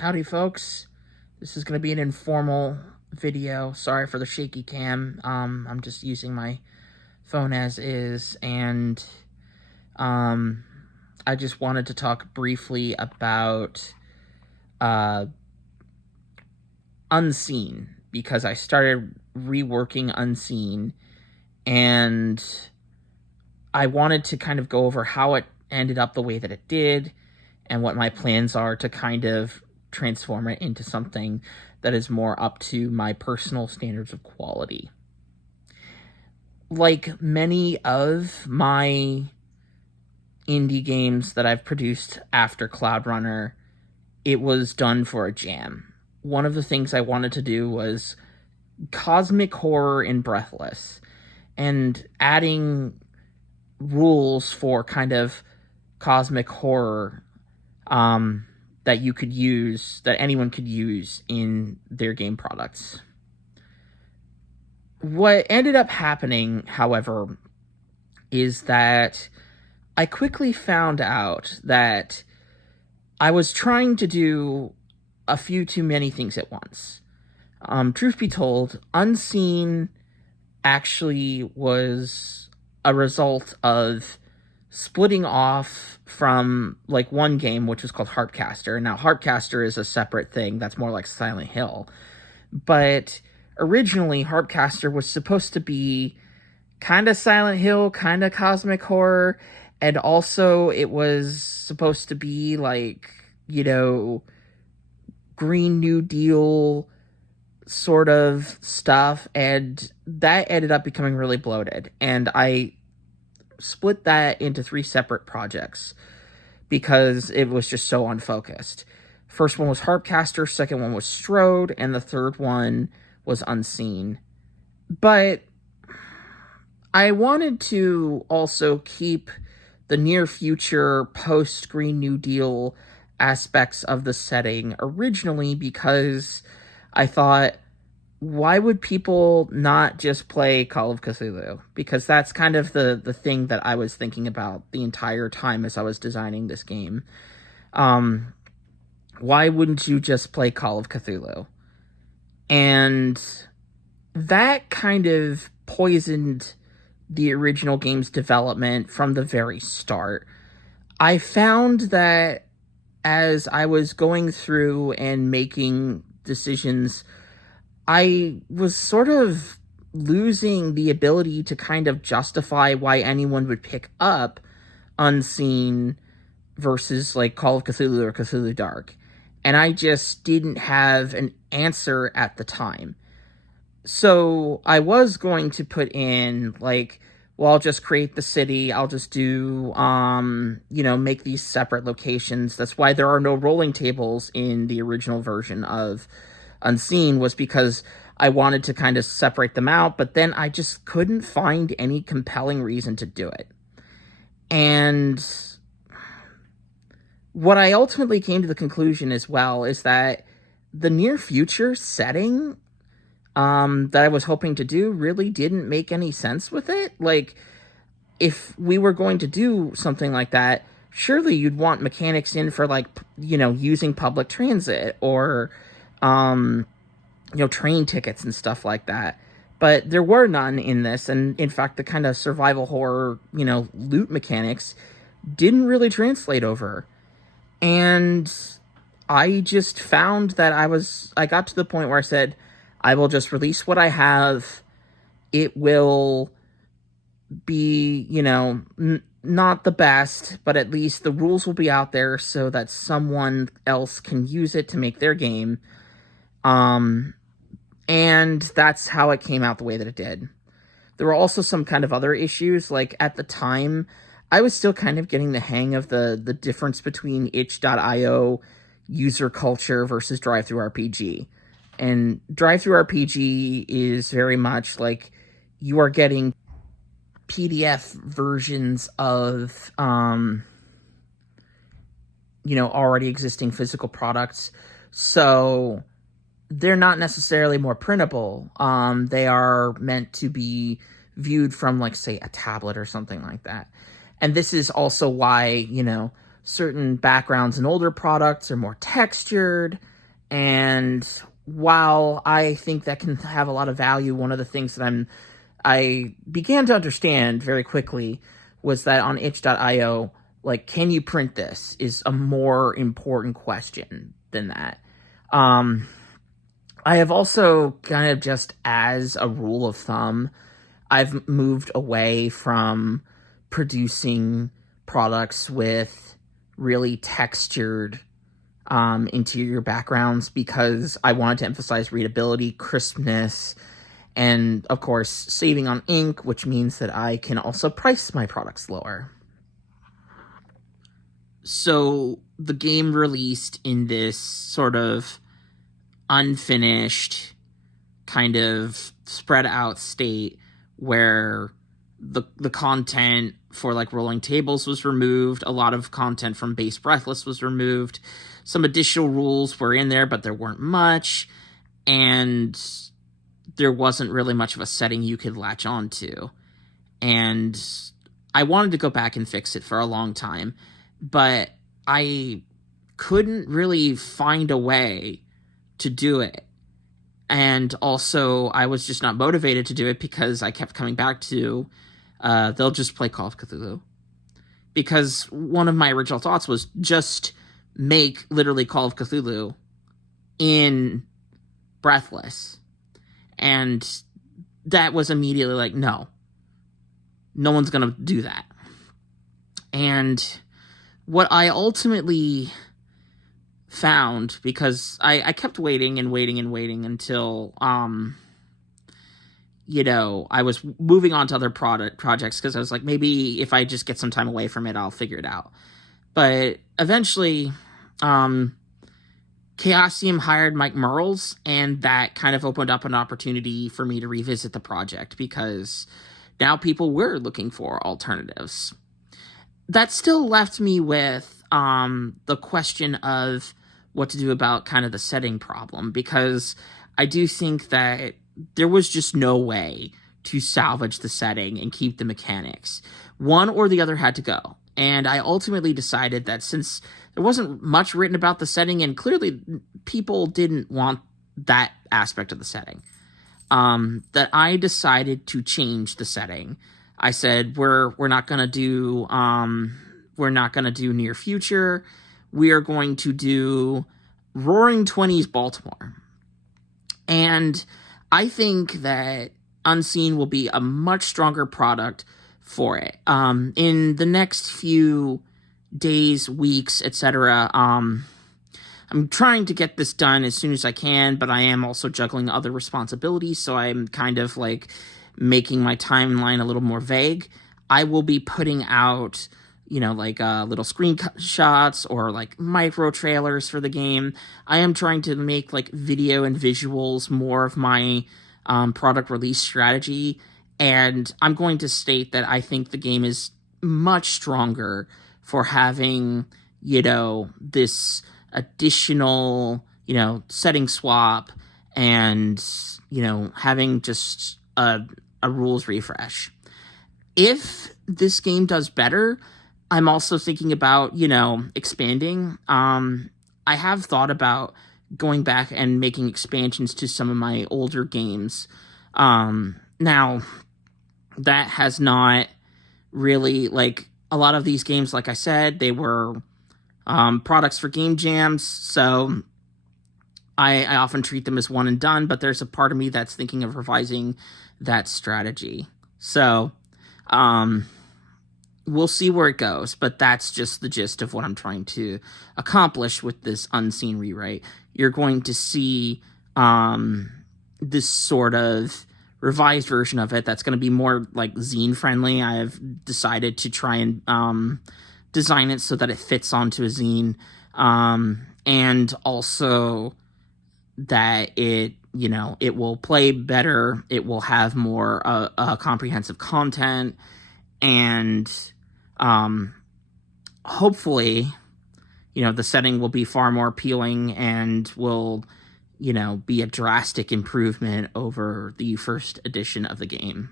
Howdy, folks. This is going to be an informal video. Sorry for the shaky cam. I'm just using my phone as is, and I just wanted to talk briefly about Unseen, because I started reworking Unseen, and I wanted to kind of go over how it ended up the way that it did, and what my plans are to kind of transform it into something that is more up to my personal standards of quality. Like many of my indie games that I've produced after Cloud Runner, it was done for a jam. One of the things I wanted to do was cosmic horror in Breathless, and adding rules for kind of cosmic horror that you could use, that anyone could use in their game products. What ended up happening, however, is that I quickly found out that I was trying to do a few too many things at once. Truth be told, Unseen actually was a result of splitting off from like one game, which was called Harpcaster. Now, Harpcaster is a separate thing that's more like Silent Hill, but originally Harpcaster was supposed to be kind of Silent Hill, kind of cosmic horror, and also it was supposed to be like, Green New Deal sort of stuff, and that ended up becoming really bloated, and I split that into 3 separate projects because it was just so unfocused. First one was Harpcaster, second one was Strode, and the third one was Unseen. But I wanted to also keep the near future post Green New Deal aspects of the setting originally, because I thought, why would people not just play Call of Cthulhu? Because that's kind of the thing that I was thinking about the entire time as I was designing this game. Why wouldn't you just play Call of Cthulhu? And that kind of poisoned the original game's development from the very start. I found that as I was going through and making decisions, I was sort of losing the ability to kind of justify why anyone would pick up Unseen versus like Call of Cthulhu or Cthulhu Dark. And I just didn't have an answer at the time. So I was going to put in like, well, I'll just create the city. I'll just do, make these separate locations. That's why there are no rolling tables in the original version of Unseen, was because I wanted to kind of separate them out, but then I just couldn't find any compelling reason to do it. And what I ultimately came to the conclusion as well is that the near future setting that I was hoping to do really didn't make any sense with it. Like, if we were going to do something like that, surely you'd want mechanics in for like, using public transit or train tickets and stuff like that. But there were none in this, and in fact, the kind of survival horror, loot mechanics didn't really translate over. And I just found that I got to the point where I said, I will just release what I have. It will be, not the best, but at least the rules will be out there so that someone else can use it to make their game. And that's how it came out the way that it did. There were also some kind of other issues. Like, at the time, I was still kind of getting the hang of the difference between itch.io user culture versus drive-thru-RPG. And drive-thru-RPG is very much like you are getting PDF versions of, already existing physical products. So they're not necessarily more printable. They are meant to be viewed from, like, say, a tablet or something like that. And this is also why, certain backgrounds in older products are more textured, and while I think that can have a lot of value, one of the things that I began to understand very quickly was that on itch.io, like, can you print this is a more important question than that. I have also kind of, just as a rule of thumb, I've moved away from producing products with really textured interior backgrounds, because I wanted to emphasize readability, crispness, and of course saving on ink, which means that I can also price my products lower. So the game released in this sort of unfinished, kind of spread out state, where the content for like rolling tables was removed, a lot of content from base Breathless was removed, some additional rules were in there, but there weren't much, and there wasn't really much of a setting you could latch onto. And I wanted to go back and fix it for a long time, but I couldn't really find a way to do it. And also, I was just not motivated to do it, because I kept coming back to, they'll just play Call of Cthulhu. Because one of my original thoughts was just make literally Call of Cthulhu in Breathless. And that was immediately like, no one's going to do that. And what I ultimately found, because I kept waiting until, I was moving on to other projects, because I was like, maybe if I just get some time away from it, I'll figure it out. But eventually, Chaosium hired Mike Merles, and that kind of opened up an opportunity for me to revisit the project, because now people were looking for alternatives. That still left me with the question of what to do about kind of the setting problem, because I do think that there was just no way to salvage the setting and keep the mechanics. One or the other had to go. And I ultimately decided that since there wasn't much written about the setting, and clearly people didn't want that aspect of the setting, that I decided to change the setting. I said, we're not gonna do near future. We are going to do Roaring 20s Baltimore. And I think that Unseen will be a much stronger product for it. In the next few days, weeks, etc., I'm trying to get this done as soon as I can, but I am also juggling other responsibilities, so I'm kind of like making my timeline a little more vague. I will be putting out, little screenshots or like micro trailers for the game. I am trying to make like video and visuals more of my product release strategy. And I'm going to state that I think the game is much stronger for having, this additional, setting swap and, having just a rules refresh. If this game does better, I'm also thinking about, expanding. I have thought about going back and making expansions to some of my older games. Now, that has not really, like, a lot of these games, like I said, they were products for game jams, so I often treat them as one and done, but there's a part of me that's thinking of revising that strategy. So, we'll see where it goes, but that's just the gist of what I'm trying to accomplish with this Unseen rewrite. You're going to see this sort of revised version of it that's going to be more like zine friendly. I have decided to try and design it so that it fits onto a zine, and also that it will play better, it will have more comprehensive content, and hopefully the setting will be far more appealing and will be a drastic improvement over the first edition of the game.